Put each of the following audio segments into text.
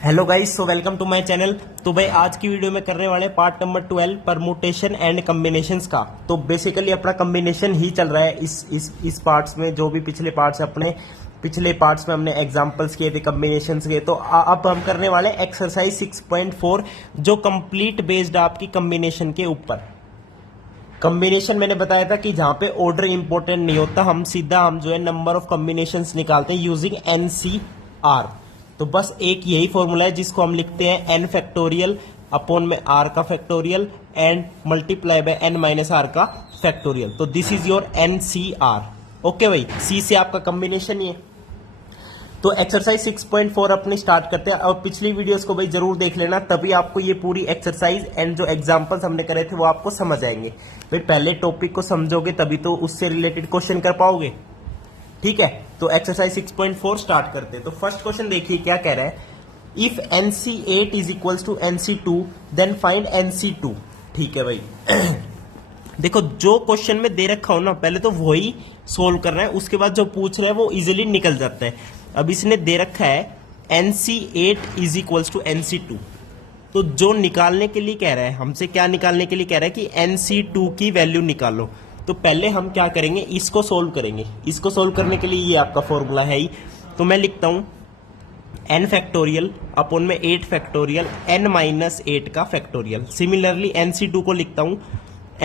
Hello guys, so welcome to my channel. तो भाई आज की वीडियो में करने वाले part number 12 permutation and combinations का। तो बेसिकली अपना कम्बिनेशन ही चल रहा है इस पार्ट्स में। जो भी पिछले पार्ट्स अपने पिछले पार्ट्स में हमने एग्जांपल्स किए थे कम्बिनेशंस के। तो अब हम करने वाले एक्सरसाइज 6.4 जो कंप्लीट बेस्ड आपकी कम्बिनेशन के ऊपर। कम्बिनेशन मैंने बताया था कि जहां पे ऑर्डर इंपॉर्टेंट नहीं होता, हम जो है नंबर ऑफ कम्बिनेशंस निकालते हैं यूजिंग NCR। तो बस एक यही फॉर्मूला है जिसको हम लिखते हैं n फैक्टोरियल अपॉन में r का factorial and multiply by n minus r का फैक्टोरियल। तो this is your NCR। Okay भाई, C से आपका कम्बिनेशन ही है। तो एक्सरसाइज 6.4 अपने स्टार्ट करते हैं। और पिछली वीडियोस को भाई जरूर देख लेना, तभी आपको ये पूरी एक्सरसाइज एंड जो एग्जांपल्स हमने करे थे वो आपको समझ आएंगे। भाई पहले टॉपिक को समझोगे तभी तो उससे रिलेटेड क्वेश्चन कर पाओगे। ठीक है, तो एक्सरसाइज 6.4 स्टार्ट करते हैं। तो फर्स्ट क्वेश्चन देखिए क्या कह रहा है। If NC8 is equals to NC2 then find NC2। ठीक है भाई देखो, जो क्वेश्चन में दे रखा हो ना, पहले तो वही सोल्व कर रहा है, उसके बाद जो पूछ रहा है वो इजीली निकल जाता है। अब इसने दे रखा है NC8 is equals to NC2। तो जो निकालने के लिए कह रहा है हमसे, क्या निकालने के लिए कह रहा है कि NC2 की वैल्यू निकालो। तो पहले हम क्या करेंगे, इसको सोल्व करेंगे। इसको सोल्व करने के लिए ये आपका फॉर्मूला है ही। तो मैं लिखता हूं n फैक्टोरियल अपॉन में 8 फैक्टोरियल n माइनस 8 का फैक्टोरियल। सिमिलरली NC2 को लिखता हूं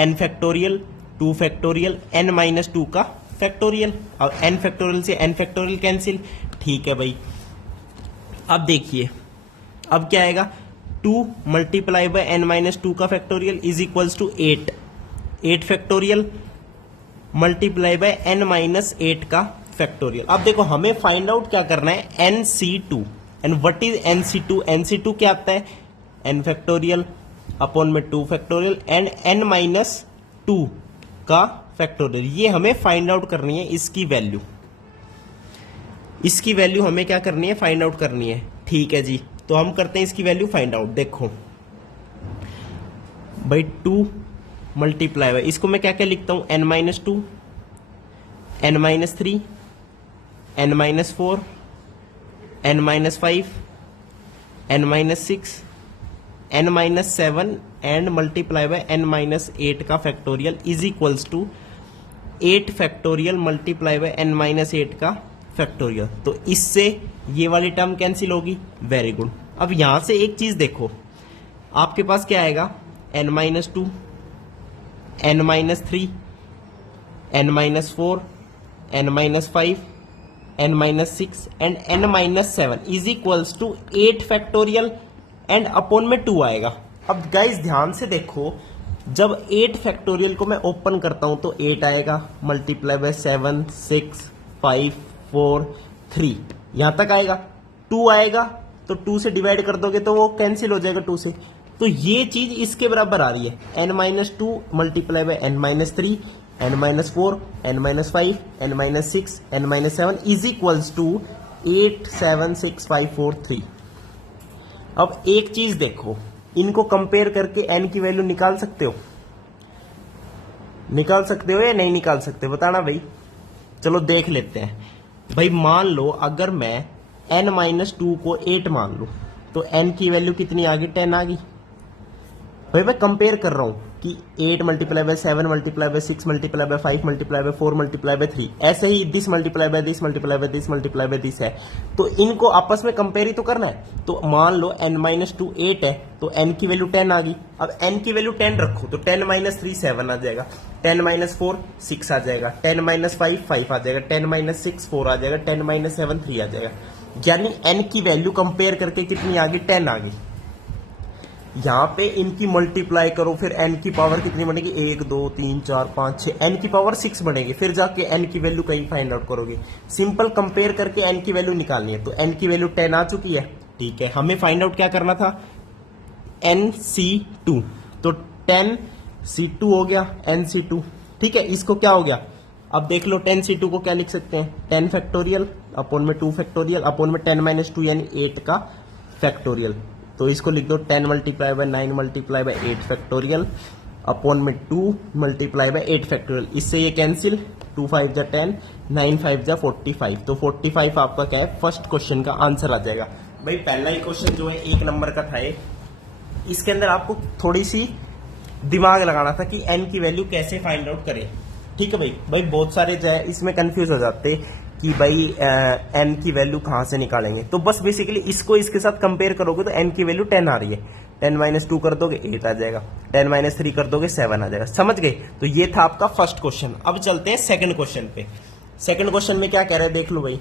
n factorial 2 factorial n minus 2 का फैक्टोरियल। और n फैक्टोरियल से n फैक्टोरियल कैंसिल। ठीक है भाई, अब देखिए अब क्या आएगा, 2 मल्टीप्लाई बाय n माइनस 2 का factorial is equals to 8 factorial multiply by n minus 8 का फैक्टोरियल। अब देखो हमें फाइंड आउट क्या करना है, NC2। And what is NC2? NC2 क्या आता है, n फैक्टोरियल अपॉन में 2 फैक्टोरियल एंड n माइनस 2 का फैक्टोरियल। ये हमें फाइंड आउट करनी है, इसकी वैल्यू हमें क्या करनी है, फाइंड आउट करनी है। ठीक है जी, तो हम करते हैं इसकी वैल्यू फाइंड आउट। देखो भाई 2 मल्टीप्लाई बाय, इसको मैं क्या क्या लिखता हूं, n minus 2 n minus 3 n minus 4 n minus 5 n minus 6 n minus 7 and multiply by n minus 8 का factorial is equals to 8 factorial multiply by n minus 8 का फैक्टोरियल। तो इससे ये वाली टर्म कैंसिल होगी। Very good. अब यहां से एक चीज देखो, आपके पास क्या आएगा, n minus 2 n minus 3 n minus 4 n minus 5 n minus 6 and n minus 7 is equals to 8 factorial and upon में 2 आएगा। अब गाइस ध्यान से देखो, जब 8 फैक्टोरियल को मैं ओपन करता हूं तो 8 आएगा मल्टीप्लाई बाय 7 6 5 4 3 यहां तक आएगा। 2 आएगा तो 2 से डिवाइड कर दोगे तो वो कैंसिल हो जाएगा 2 से। तो ये चीज इसके बराबर आ रही है, n minus 2 multiply by n minus 3 n minus 4 n minus 5 n minus 6 n minus 7 is equals to 8 7 6 5 4 3। अब एक चीज देखो, इनको कंपेयर करके n की वैल्यू निकाल सकते हो या नहीं निकाल सकते, बताना भाई। चलो देख लेते हैं भाई। मान लो अगर मैं n माइनस 2 को 8 मान लूं तो n की वैल्यू कितनी आ गई, 10 आ गई। भाई मैं कंपेयर कर रहा हूं कि 8 multiply by 7 multiply by 6 multiply by 5 multiply by 4 multiply by 3, ऐसे ही this multiply by this multiply by this multiply by this है। तो इनको आपस में कंपेयर ही तो करना है। तो मान लो n माइनस 2 8 है तो n की वैल्यू 10 आ गई। अब n की वैल्यू 10 रखो तो 10 माइनस 3 7 आ जाएगा, 10 माइनस 4 6 आ जाएगा, 10 माइनस 5 5 आ जाएगा, 10 माइनस 6 4 आ जाएगा, 10 माइनस 7 3 आ जाएगा। यानी n की वैल्यू कंपेयर करके कितनी आ गई, 10 आ गई। यहां पे इनकी मल्टीप्लाई करो, फिर n की पावर कितनी बनेगी, 1 2 3 4 5 6, n की पावर 6 बनेगी। फिर जाके n की वैल्यू कहीं फाइंड आउट करोगे। सिंपल कंपेयर करके n की वैल्यू निकालनी है। तो n की वैल्यू 10 आ चुकी है। ठीक है, हमें फाइंड आउट क्या करना था, NC2। तो 10C2 हो गया NC2। ठीक है, इसको क्या हो गया, अब देख लो 10C2 को क्या लिख सकते हैं, 10 फैक्टोरियल अपॉन में 2 फैक्टोरियल अपॉन में 10 माइनस 2 यानी 8 का फैक्टोरियल। तो इसको लिख दो 10 multiply by 9 multiply by 8 factorial upon में 2 मल्टीप्लाई बाय 8 फैक्टोरियल। इससे ये कैंसिल, 2 5 जा 10 9 5 जा 45। तो 45 आपका क्या है, फर्स्ट क्वेश्चन का आंसर आ जाएगा। भाई पहला ही क्वेश्चन जो है 1 नंबर का था ये, इसके अंदर आपको थोड़ी सी दिमाग लगाना था कि n की वैल्यू कैसे फाइंड आउट करें। ठीक है भाई बहुत सारे जो है इसमें कंफ्यूज हो जाते कि भाई n की वैल्यू कहाँ से निकालेंगे। तो बस बेसिकली इसको इसके साथ कंपेयर करोगे तो n की वैल्यू 10 आ रही है, 10 माइनस 2 कर दोगे 8 आ जाएगा, 10 माइनस 3 कर दोगे 7 आ जाएगा। समझ गए? तो ये था आपका फर्स्ट क्वेश्चन। अब चलते हैं सेकंड क्वेश्चन पे। सेकंड क्वेश्चन में क्या कह रहा है देख लो भाई,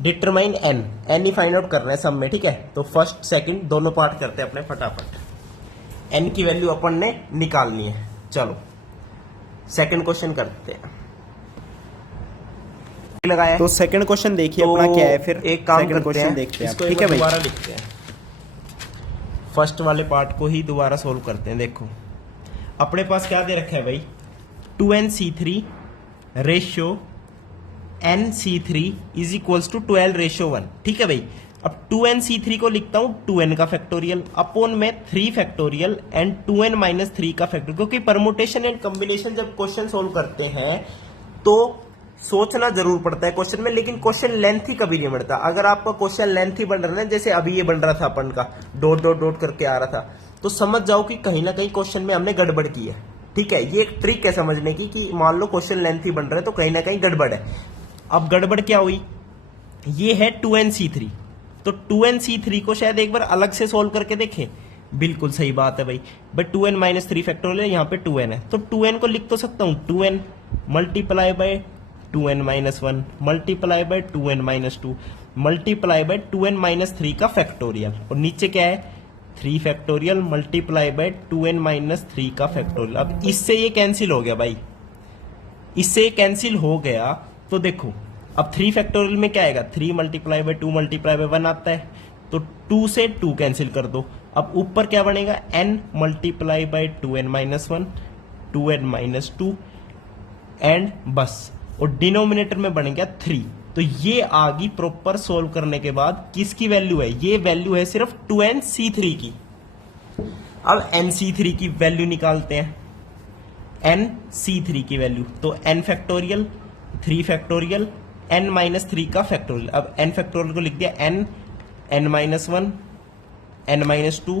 डिटरमाइन n ही फाइंड आउट करना है सब में। ठीक है, तो फर्स्ट सेकंड दोनों पार्ट करते हैं अपने फटाफट। n की वैल्यू अपन ने निकालनी है। चलो सेकंड क्वेश्चन करते हैं। लगाया तो सेकंड क्वेश्चन देखिए अपना क्या है, फिर एक काम सेकंड करते हैं, देखते हैं। इसको ठीक है भाई, दोबारा लिखते हैं, फर्स्ट वाले पार्ट को ही दोबारा सोल्व करते हैं। देखो अपने पास क्या दे रखा है भाई, 2nc3 ratio nc3 is equals to 12:1। ठीक है भाई, अब 2nc3 को लिखता हूं 2n का फैक्टोरियल अपोन में 3 फैक्टोरियल एंड 2n माइनस 3 का फैक्टोरियल। क्योंकि परमुटेशन एंड कॉम्बिनेशन जब क्वेश्चन सोल्व करते हैं तो सोचना जरूर पड़ता है क्वेश्चन में, लेकिन क्वेश्चन लेंथ ही कभी नहीं बढ़ता। अगर आपका क्वेश्चन लेंथ ही बन रहा है ना, जैसे अभी ये बन रहा था अपन का डॉट डॉट डॉट करके आ रहा था, तो समझ जाओ कि कहीं ना कहीं क्वेश्चन में हमने गड़बड़ की है। ठीक है, ये एक ट्रिक है समझने की कि मान लो क्वेश्चन लेंथ ही बन रहा है तो कहीं ना कहीं गड़बड़ है। अब गड़बड़ क्या हुई, ये है 2nc3, तो 2nc3 को शायद एक बार अलग से सोल्व करके देखें। बिल्कुल सही बात है भाई, बट 2n माइनस 3 फैक्टोरियल है, यहाँ पे 2n है, तो 2n को लिख तो सकता हूं 2n multiply by 2n minus 1 multiply by 2n minus 2 multiply bye 2n minus 3 का फैक्टोरियल, और नीचे क्या है 3 factorial multiply bye 2n minus 3 का फैक्टोरियल। अब इससे ये कैंसिल हो गया भाई, इससे ये कैंसिल हो गया। तो देखो अब 3 फैक्टोरियल में क्या आएगा, 3 मल्टीप्लाई बाय 2 मल्टीप्लाई बाय 1 आता है, तो 2 से 2 कैंसिल कर दो। अब ऊपर क्या बनेगा, n multiply by 2n minus 1 2n minus 2 and बस, और डिनोमिनेटर में बन गया 3। तो ये आ गई प्रॉपर सोल्व करने के बाद किसकी वैल्यू है, ये वैल्यू है सिर्फ 2nc3 की। अब nc3 की वैल्यू निकालते हैं, nc3 की वैल्यू, तो n factorial 3 factorial n minus 3 का फैक्टोरियल। अब n फैक्टोरियल को लिख दिया n minus 1 n minus 2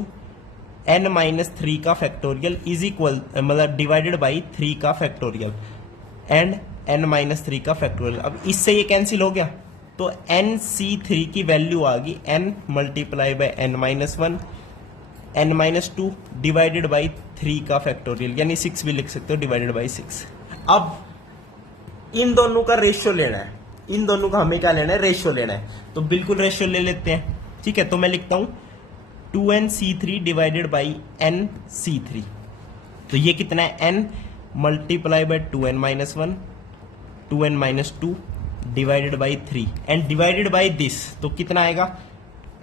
n minus 3 का फैक्टोरियल इज इक्वल मतलब डिवाइडेड बाई 3 का फैक्टोरियल एंड n माइनस 3 का फैक्टोरियल। अब इससे ये कैंसिल हो गया, तो nc3 की वैल्यू आ गई n multiply by n minus 1 n minus 2 divided by 3 का फैक्टोरियल, यानी 6 भी लिख सकते हो डिवाइडेड बाई 6। अब इन दोनों का रेशियो लेना है, इन दोनों का हमें क्या लेना है, रेशियो लेना है। तो बिल्कुल रेशियो ले लेते हैं। ठीक है, तो मैं लिखता हूं 2nc3 डिवाइडेड बाई nc3, तो ये कितना है n multiply by 2n minus 1 2n minus 2 divided by 3 and divided by this, तो कितना आएगा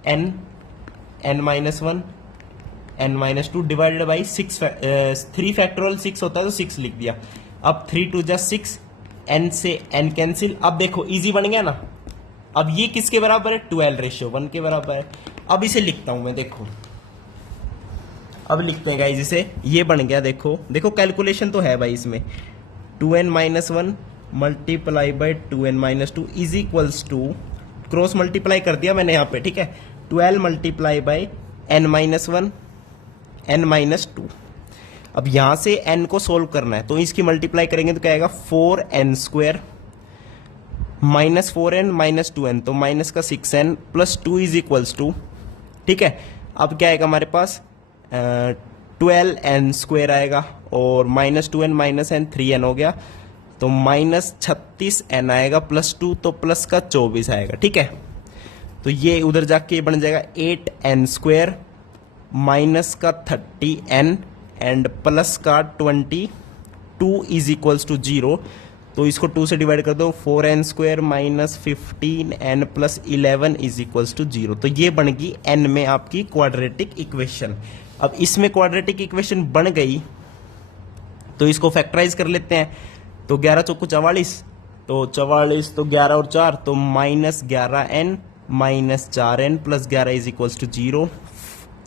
n minus 1 n minus 2 divided by 6 3 factorial 6 होता है तो 6 लिख दिया। अब 3 2 जा 6, n से n कैंसिल। अब देखो इजी बन गया ना, अब ये किसके बराबर है, 12:1 के बराबर है। अब इसे लिखता हूं मैं, देखो अब लिखते हैं गाइस इसे, ये बन गया। देखो देखो कैलकुलेशन तो है भाई इसमें, 2n minus 1 multiply by 2n minus 2 is equals to, cross multiply कर दिया मैंने यहाँ पे। ठीक है, 12 multiply by n minus 1 n minus 2। अब यहां से n को सोल्व करना है तो इसकी मल्टीप्लाई करेंगे तो क्या आएगा, 4n square minus 4n minus 2n, तो माइनस का 6n plus 2 is equals to. ठीक है, अब क्या आएगा हमारे पास 12n स्क्वायर आएगा, और minus 2n minus n 3n हो गया, तो माइनस 36n आएगा प्लस 2, तो प्लस का 24 आएगा। ठीक है, तो ये उधर जाके बन जाएगा 8n स्क्वायर माइनस का 30n एंड प्लस का 22 इज इक्वल्स टू 0, तो इसको 2 से डिवाइड कर दो, 4n square minus 15n plus 11 is equals to 0। तो ये बन गई n में आपकी क्वाड्रेटिक इक्वेशन। अब इसमें क्वाड्रेटिक इक्वेशन बन गई तो इसको फैक्टराइज कर लेते हैं। तो 11 चौको 44, तो 44 तो 11 और 4 तो minus 11n minus 4n plus 11 is equals to 0।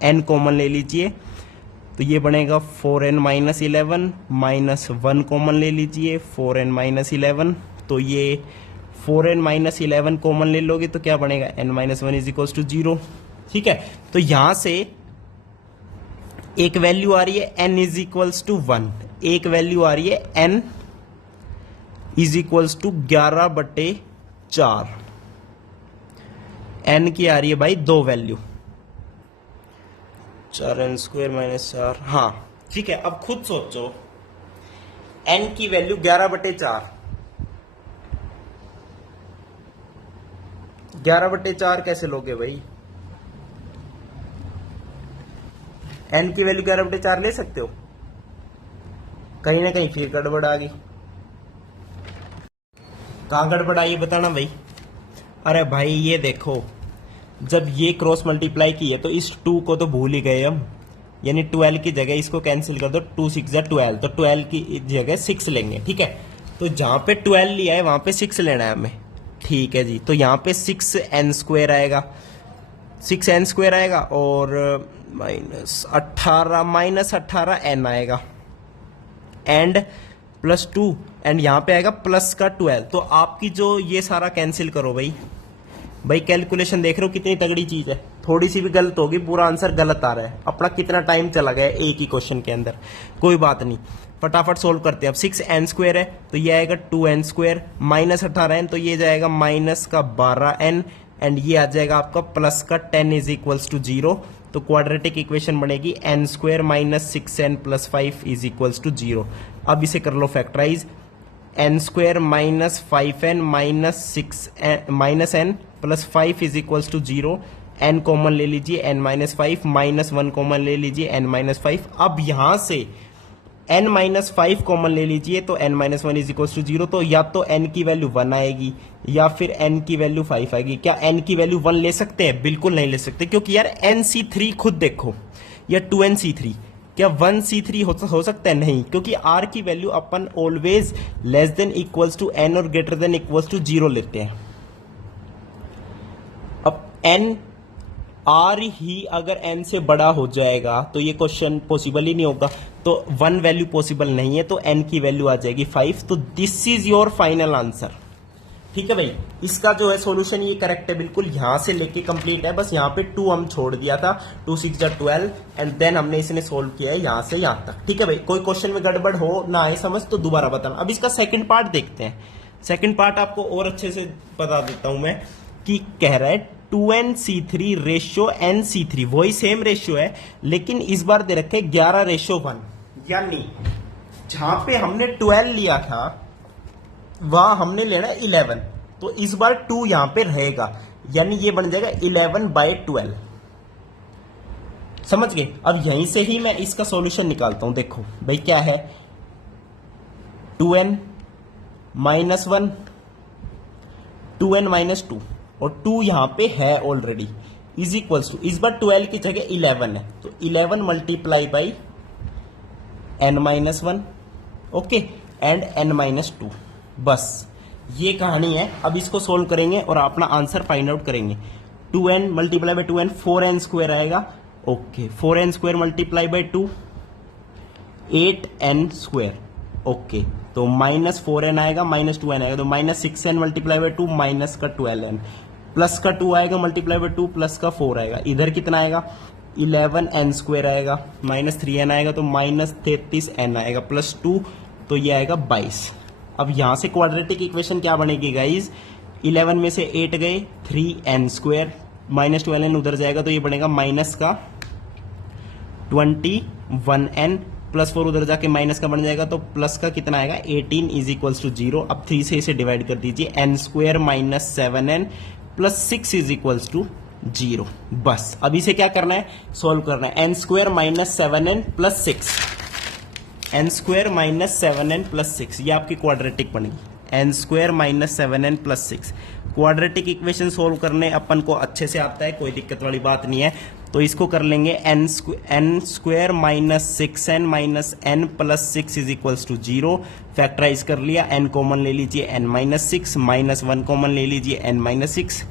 n common ले लीजिए तो ये बनेगा 4n माइनस 11 माइनस 1 कॉमन ले लीजिए 4n माइनस 11, तो ये 4n माइनस 11 कॉमन ले लोगे तो क्या बनेगा, n minus 1 is equals to 0। ठीक है, तो यहां से एक वैल्यू आ रही है n इज इक्वल्स टू 1, एक वैल्यू आ रही है n is equals to 11/4, n की आ रही है भाई 2 वैल्यू, 4n² - 4। हाँ ठीक है, अब खुद सोचो n की वैल्यू 11/4, 11/4 कैसे लोगे भाई? n की वैल्यू 11/4 ले सकते हो? कहीं ना कहीं फिर गड़बड़ आ गई। कहां गड़बड़ आई बताना भाई। अरे भाई ये देखो, जब ये क्रॉस मल्टीप्लाई की है तो इस 2 को तो भूल ही गए हम, यानी 12 की जगह इसको कैंसिल कर दो, 2 6 12, तो 12 की जगह 6 लेंगे। ठीक है, तो जहां पे 12 लिया है वहां पे 6 लेना है हमें। ठीक है जी, तो यहां पे 6n² आएगा, 6n² आएगा और -18n आएगा एंड +2 एंड यहां पे आएगा प्लस का 12। तो आपकी जो ये सारा कैंसिल करो भाई, कैलकुलेशन देख रहे हो कितनी तगड़ी चीज है, थोड़ी सी भी गलत होगी पूरा आंसर गलत आ रहा है। अपना कितना टाइम चला गया एक ही क्वेश्चन के अंदर, कोई बात नहीं, फटाफट सोल्व करते हैं। अब 6n² है तो ये आएगा 2n² -18n, तो ये जाएगा -12n एंड ये आ जाएगा आपका प्लस का 10 इज इक्वल्स टू 0। तो क्वाड्रेटिक इक्वेशन बनेगी n² - 6n + 5 is equals to 0। अब इसे कर लो factorise, n² - 5n -n + 5 is equals to 0। n common ले लीजिए, n - 5 -1 कॉमन ले लीजिए, n - 5। अब यहां से n - 5 कॉमन ले लीजिए तो n - 1 इज इक्वल्स टू 0। तो या तो n की वैल्यू 1 आएगी या फिर n की वैल्यू 5 आएगी। क्या n की वैल्यू 1 ले सकते हैं? बिल्कुल नहीं ले सकते, क्योंकि यार nc3 खुद देखो, या 2nc3, क्या 1c3 हो सकता है? नहीं, क्योंकि r की वैल्यू अपन always less than equals to n और ग्रेटर देन इक्वल्स टू 0 लेते हैं। अब n r ही अगर n से बड़ा हो जाएगा तो ये क्वेश्चन पॉसिबल ही नहीं होगा, तो 1 वैल्यू पॉसिबल नहीं है, तो n की वैल्यू आ जाएगी 5। तो this is your final answer. ठीक है भाई, इसका जो है सॉल्यूशन ये करेक्ट है बिल्कुल, यहां से लेके कंप्लीट है, बस यहां पे 2 हम छोड़ दिया था, 2 6 12 एंड देन हमने इसने सोल्व किया है यहां से यहां तक। ठीक है भाई, कोई क्वेश्चन में गड़बड़ हो ना आए समझ तो दोबारा बताना। अब इसका सेकंड पार्ट देखते हैं। सेकंड पार्ट आपको और अच्छे से बता देता हूं मैं, कि कह रहा है 2nc3 रेशियो nc3, वही सेम रेशियो है लेकिन इस बार दे रखे 11:1, यानी जहां पे हमने 12 लिया था वहां हमने लेना 11, तो इस बार 2 यहां पे रहेगा, यानी ये बन जाएगा 11/12। समझ गए? अब यहीं से ही मैं इसका सॉल्यूशन निकालता हूं। देखो भाई क्या है, 2n - 1, 2n - 2 और 2 यहां पे है ऑलरेडी, इज इक्वल्स टू, इस बार 12 की जगह 11 है, तो 11 multiply by n - 1, okay, and n - 2। बस ये कहानी है। अब इसको सोल्व करेंगे और अपना आंसर फाइंड आउट करेंगे। 2n multiply by 2n 4n² आएगा, okay, 4n² multiply by 2 8n², okay, तो -4n आएगा, -2n आएगा, तो -6n मल्टीप्लाई बाई 2 माइनस का 12n, प्लस का 2 आएगा मल्टीप्लाई बाई 2 प्लस का 4 आएगा, इधर कितना आएगा 11n² आएगा, -3n आएगा तो -33n आएगा, +2 तो ये आएगा 22। अब यहां से क्वाड्रेटिक इक्वेशन क्या बनेगी गाइज, 11 में से 8 गए, 3n², -12n उधर जाएगा तो ये बनेगा माइनस का 21n, +4 उधर जाके माइनस का बन जाएगा तो प्लस का कितना आएगा 18 इज इक्वल्स टू 0। अब 3 से इसे डिवाइड कर दीजिए, n² - 7n + 6 is equals to 0। बस अब इसे क्या करना है, सोल्व करना है। n² - 7n + 6, n² - 7n + 6, ये आपकी क्वाड्रेटिक बनेगी, n² - 7n + 6। Quadratic equation solve करने अपन को अच्छे से आता है, कोई दिक्कत वाली बात नहीं है, तो इसको कर लेंगे n² - 6n - n + 6 is equals to 0। Factorise कर लिया, n कॉमन ले लीजिए, n - 6, -1 कॉमन ले लीजिए, n - 6।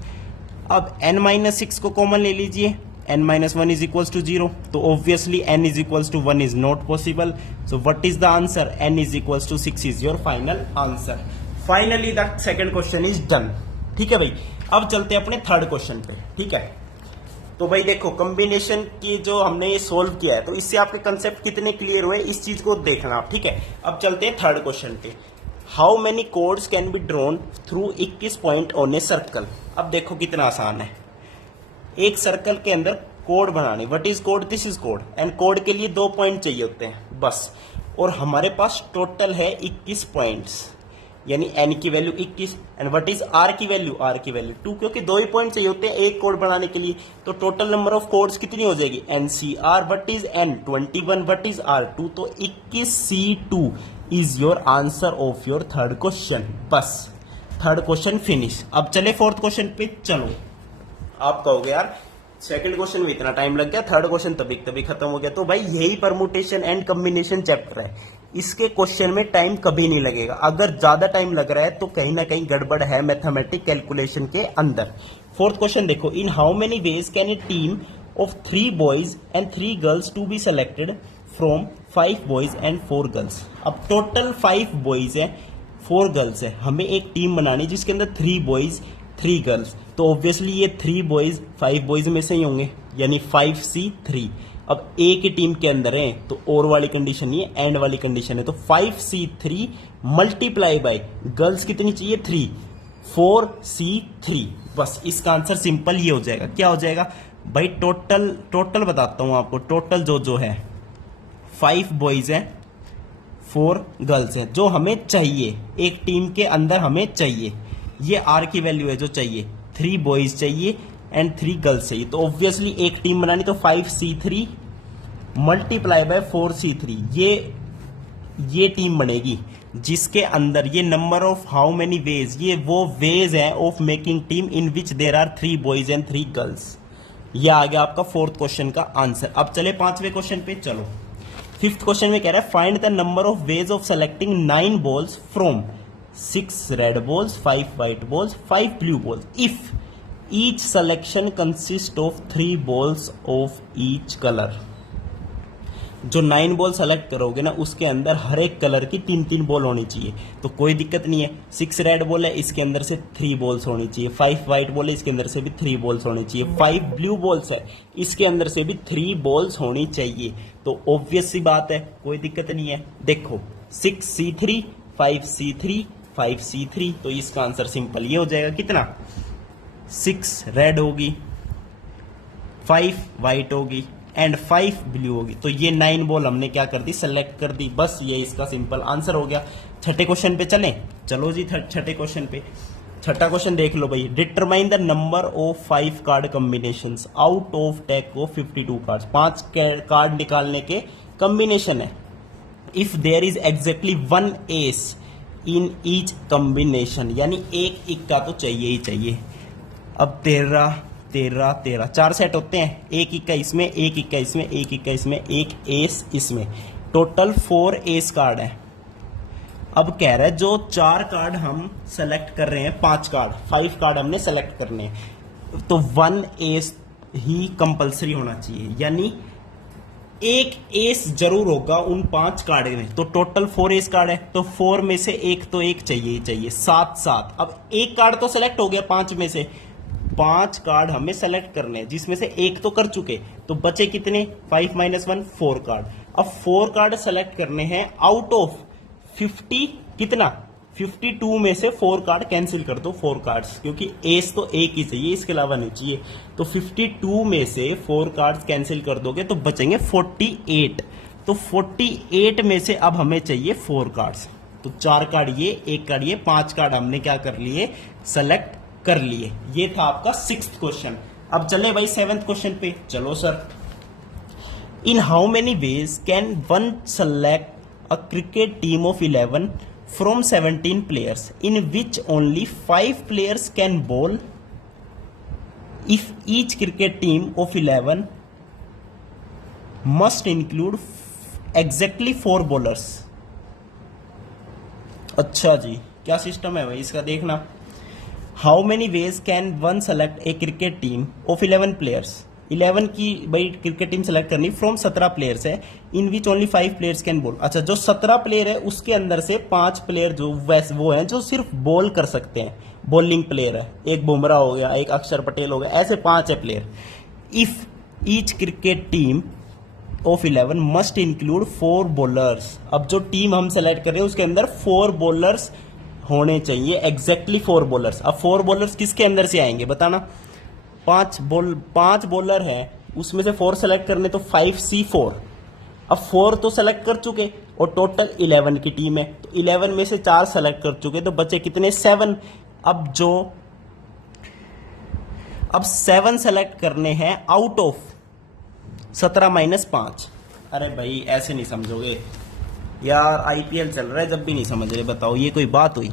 अब n - 6 को कॉमन ले लीजिए, n - 1 इज इक्वल्स टू 0, तो obviously n is equals to 1 is not possible. So what is the answer, n is equals to 6 is your final answer. Finally the second question is done. ठीक है भाई, अब चलते हैं अपने third question पे। ठीक है, तो भाई देखो कॉम्बिनेशन की जो हमने ये सोल्व किया है तो इससे आपके कंसेप्ट कितने क्लियर हुए इस चीज को देखना, ठीक है। अब चलते हैं थर्ड क्वेश्चन पे। How many codes can be drawn through 21 point on a circle. अब देखो कितना आसान है, एक सर्कल के अंदर कोड बनानी। What is code? This is code. And code के लिए 2 पॉइंट चाहिए होते हैं बस, और हमारे पास टोटल है 21 पॉइंट्स, यानी एन की value 21 and what is R की वैल्यू? आर की वैल्यू 2, क्योंकि 2 ही पॉइंट चाहिए होते हैं एक कोड बनाने के लिए। तो टोटल नंबर ऑफ कोड्स कितनी हो जाएगी? N C R. What is N? 21। What is R? 2। तो 21C2 is your answer of your third question. बस थर्ड क्वेश्चन फिनिश। अब चले फोर्थ क्वेश्चन पे। चलो, आप कहोगे यार सेकंड क्वेश्चन में इतना टाइम लग गया, थर्ड क्वेश्चन तभी खत्म हो गया। तो भाई यही परमुटेशन एंड कॉम्बिनेशन चैप्टर है, इसके क्वेश्चन में टाइम कभी नहीं लगेगा। अगर ज्यादा टाइम लग रहा है तो कहीं ना कहीं गड़बड़ है मैथमेटिक कैलकुलेशन के अंदर। फोर्थ क्वेश्चन देखो, in how many ways can a team of 3 boys and 3 girls to be selected from 5 boys and 4 girls. अब टोटल 5 बॉयज है 4 गर्ल्स है, हमें एक टीम बनानी जिसके अंदर 3 बॉयज 3 गर्ल्स। तो ऑब्वियसली ये 3 बॉयज 5 बॉयज में से ही होंगे, यानी 5C3। अब ए की टीम के अंदर है तो और वाली कंडीशन नहीं है, एंड वाली कंडीशन है। तो 5C3 मल्टीप्लाई बाय गर्ल्स कितनी चाहिए? 3, 4C3। बस इसका आंसर सिंपल ये हो जाएगा। क्या हो जाएगा भाई? टोटल बताता हूं आपको। टोटल जो है 5 बॉयज है 4 गर्ल्स हैं जो हमें चाहिए, एक टीम के अंदर हमें चाहिए। ये आर की वैल्यू है जो चाहिए, 3 बॉयज चाहिए एंड 3 गर्ल्स चाहिए। तो ऑब्वियसली एक टीम बनानी, तो 5C3 मल्टीप्लाई बाय 4C3 ये टीम बनेगी जिसके अंदर ये number of how many ways, ये वो वेज है of making team in which there are 3 boys and 3 girls. ये आ गया आपका फोर्थ क्वेश्चन का आंसर। अब चले 5वें क्वेश्चन पे। चलो, फिफ्थ क्वेश्चन में कह रहा है find the number of ways of selecting 9 balls from 6 red balls, 5 white balls, 5 blue balls if each selection consist of 3 balls of each colour. जो 9 बॉल सेलेक्ट करोगे ना उसके अंदर हर एक कलर की 3-3 बॉल होनी चाहिए, तो कोई दिक्कत नहीं है। 6 रेड बॉल है, इसके अंदर से 3 बॉल्स होनी चाहिए। 5 व्हाइट बॉल है, इसके अंदर से भी 3 बॉल्स होनी चाहिए। 5 ब्लू बॉल्स है, इसके अंदर से भी 3 बॉल्स होनी चाहिए। तो ऑब्वियस सी बात है, कोई दिक्कत नहीं है। देखो 6C3 5C3 5C3, तो इसका आंसर सिंपल ये हो जाएगा। कितना? 6 रेड होगी, 5 व्हाइट होगी एंड 5 ब्लू होगी। तो ये 9 बॉल हमने क्या कर दी? सेलेक्ट कर दी। बस ये इसका सिंपल आंसर हो गया। छठे क्वेश्चन पे चलें। चलो जी, छठे क्वेश्चन पे। छठा क्वेश्चन देख लो भाई। Determine the number of 5 card combinations out of deck of 52 cards. 5 card निकालने के कॉम्बिनेशन है। If there is exactly 1 ace in each combination, यानी एक इक्का तो चाहिए ही चाहिए। अब 13 4 सेट होते हैं, एक इक्का इसमें, एक इक्का इसमें, एक इक्का इसमें, एक एस इसमें। टोटल 4 एस कार्ड है। अब कह रहा है जो 4 कार्ड हम सेलेक्ट कर रहे हैं, 5 कार्ड हमने सेलेक्ट करने हैं, तो 1 एस ही कंपलसरी होना चाहिए, यानी एक एस जरूर होगा उन 5 कार्ड में। तो टोटल 4 एस कार्ड है, तो 4 में से एक तो एक चाहिए ही चाहिए। 7 अब एक कार्ड तो सेलेक्ट हो गया 5 में से, 5 कार्ड हमें सेलेक्ट करने हैं जिसमें से एक तो कर चुके, तो बचे कितने? 5 - 1 4 कार्ड। अब 4 कार्ड सेलेक्ट करने हैं आउट ऑफ 50, कितना? 52 में से 4 कार्ड कैंसिल कर दो, 4 कार्ड्स, क्योंकि एस तो एक ही चाहिए, इसके अलावा नहीं चाहिए। तो 52 में से 4 कार्ड्स कैंसिल कर दोगे तो बचेंगे 48। तो 48 में से अब हमें चाहिए 4 कार्ड्स। तो 4 कार्ड ये, 1 कार्ड ये, 5 कार्ड हमने क्या कर लिए? सेलेक्ट कर लिए। ये था आपका 6th क्वेश्चन। अब चले भाई 7th क्वेश्चन पे। चलो sir, in how many ways can one select a cricket team of 11 from 17 players in which only 5 players can bowl if each cricket team of 11 must include exactly 4 bowlers। अच्छा जी, क्या system है भाई इसका? देखना, how many ways can one select a cricket team of 11 players. 11 की भाई cricket team select करनी from 17 players है, in which only 5 players can bowl. अच्छा, जो 17 प्लेयर है उसके अंदर से 5 प्लेयर जो वो हैं जो सिर्फ बॉल कर सकते हैं, बॉलिंग प्लेयर है। एक बुमराह हो गया, एक अक्षर पटेल हो गया, ऐसे 5 है player. If each cricket team of 11 must include 4 bowlers. अब जो टीम हम सेलेक्ट कर रहे हैं उसके अंदर 4 बॉलर्स होने चाहिए, एग्जैक्टली 4 बॉलर्स। अब 4 बॉलर्स किसके अंदर से आएंगे बताना। 5 बॉलर है, उसमें से 4 सेलेक्ट करने, तो 5C4। अब 4 तो सेलेक्ट कर चुके और टोटल 11 की टीम है, तो 11 में से 4 सेलेक्ट कर चुके, तो बचे कितने 7। अब 7 सेलेक्ट करने हैं आउट ऑफ 17 - 5। अरे भाई ऐसे नहीं समझोगे यार, आईपीएल चल रहा है जब भी नहीं समझ रहे, बताओ ये कोई बात हुई।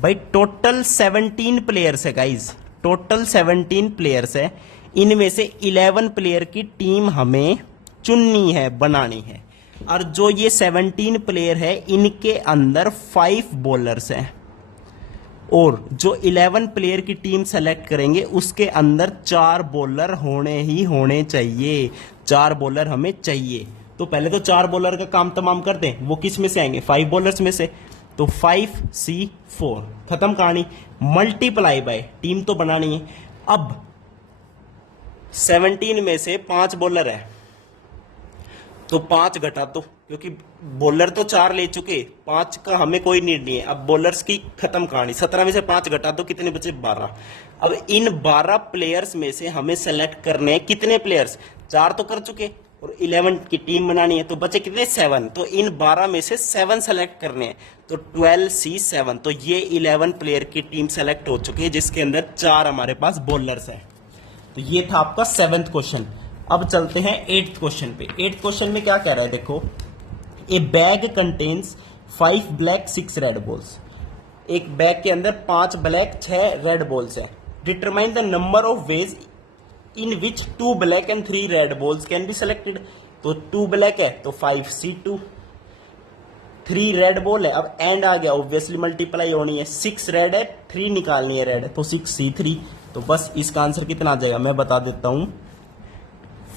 भाई टोटल 17 प्लेयर्स है गाइज, टोटल 17 प्लेयर्स है, इनमें से 11 प्लेयर की टीम हमें चुननी है, बनानी है। और जो ये 17 प्लेयर है इनके अंदर 5 बॉलर्स हैं, और जो 11 प्लेयर की टीम सेलेक्ट करेंगे उसके अंदर 4 बॉलर होने ही होने चाहिए, 4 बॉलर हमें चाहिए। तो पहले तो 4 बॉलर का काम तमाम कर दें, वो किस में से आएंगे 5 बॉलर्स में से, तो 5C4 खत्म कहानी। मल्टीप्लाई बाय, टीम तो बनानी है। अब 17 में से 5 बॉलर है तो 5 घटा दो, क्योंकि बॉलर तो 4 ले चुके, 5 का हमें कोई नीड नहीं है। अब बॉलर्स की खत्म कहानी। 17 में से 5 घटा दो, कितने बचे 12। अब इन 12 प्लेयर्स में से हमें सेलेक्ट करने हैं कितने प्लेयर्स, 4 तो कर चुके और 11 की टीम बनानी है, तो बचे कितने 7। तो इन 12 में से 7 सेलेक्ट करने हैं, तो 12C7। तो ये 11 प्लेयर की टीम सेलेक्ट हो चुकी है जिसके अंदर 4 हमारे पास बॉलर्स हैं। तो ये था आपका 7th क्वेश्चन। अब चलते हैं 8th क्वेश्चन पे। 8th क्वेश्चन में क्या कह रहा है देखो, ए bag contains 5 black 6 red balls. एक बैग के अंदर 5 ब्लैक 6 रेड बॉल्स है। Determine the number of ways in which 2 black and 3 red balls can be selected. तो 2 ब्लैक है तो 5C2, 3 रेड बॉल है, अब एंड आ गया, ऑब्वियसली मल्टीप्लाई होनी है। 6 रेड है, 3 निकालनी है रेड, तो 6C3। तो बस इसका आंसर कितना आ जाएगा मैं बता देता हूं।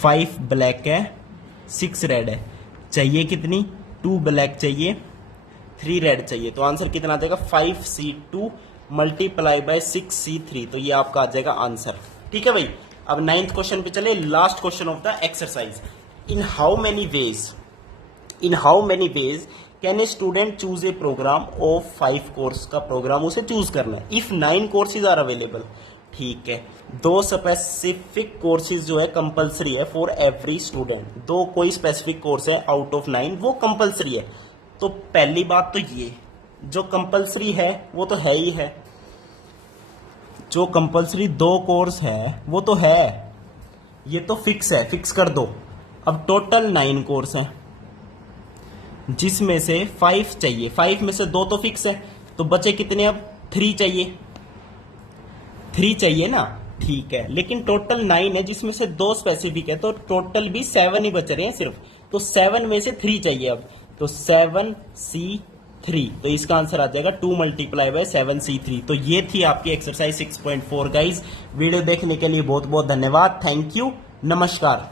5 ब्लैक है, 6 रेड है, चाहिए कितनी 2 ब्लैक चाहिए, 3 रेड चाहिए, तो आंसर कितना आ जाएगा 5C2 मल्टीप्लाई बाय 6C3। तो ये आपका आ जाएगा आंसर। ठीक है भाई। अब 9th क्वेश्चन पे चले, last question of the exercise. In how many ways can a student choose a programme of 5 course का प्रोग्राम उसे चूज करना है इफ 9 कोर्सेज आर अवेलेबल। ठीक है, 2 स्पेसिफिक कोर्सेज जो है कंपलसरी है फॉर एवरी स्टूडेंट। 2 कोई स्पेसिफिक कोर्स है आउट ऑफ 9 वो कंपलसरी है। तो पहली बात तो ये जो कंपलसरी है वो तो है ही है, जो कंपलसरी 2 कोर्स है वो तो है, ये तो फिक्स है, फिक्स कर दो। अब टोटल 9 कोर्स हैं जिसमें से 5 चाहिए, 5 में से 2 तो फिक्स है, तो बचे कितने अब 3 चाहिए, 3 चाहिए ना। ठीक है, लेकिन टोटल 9 है जिसमें से 2 स्पेसिफिक है, तो टोटल भी 7 ही बच रहे हैं सिर्फ, तो 7 में से 3 चाहिए अब, तो 7C3। तो इसका आंसर आ जाएगा 2 मल्टीप्लाई बाय 7C3। तो ये थी आपकी एक्सरसाइज 6.4 गाइज। वीडियो देखने के लिए बहुत बहुत धन्यवाद, थैंक यू, नमस्कार।